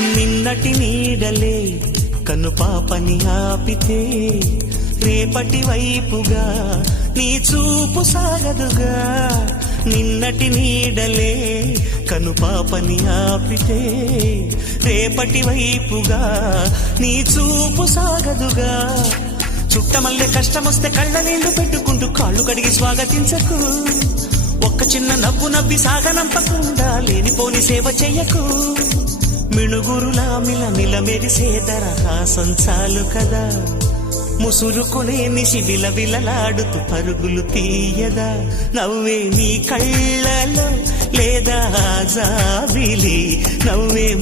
నిన్నటి నీడలే కను పాపని ఆపితే రేపటి వైపుగా నీ చూపు సాగదుగా. నిన్నటి నీడలే కను పాపని ఆపితే రేపటి వైపుగా నీ చూపు సాగదుగా. చుట్టమల్లె కష్టమొస్తే కళ్ళ నీళ్లు పెట్టుకుంటూ కాళ్ళు కడిగి స్వాగతించకు. ఒక్క చిన్న నవ్వు నవ్వి సాగనంపకుండా లేనిపోని సేవ చెయ్యకు. మిణుగురులా మిల మెరిసే దరహాసం చాలు కదా. ముసురుకునే నిశి విలవిలలాడుతూ పరుగులు తీయదా. నవ్వే నీ కళ్ళలో లేదా జాబిలి, నవ్వే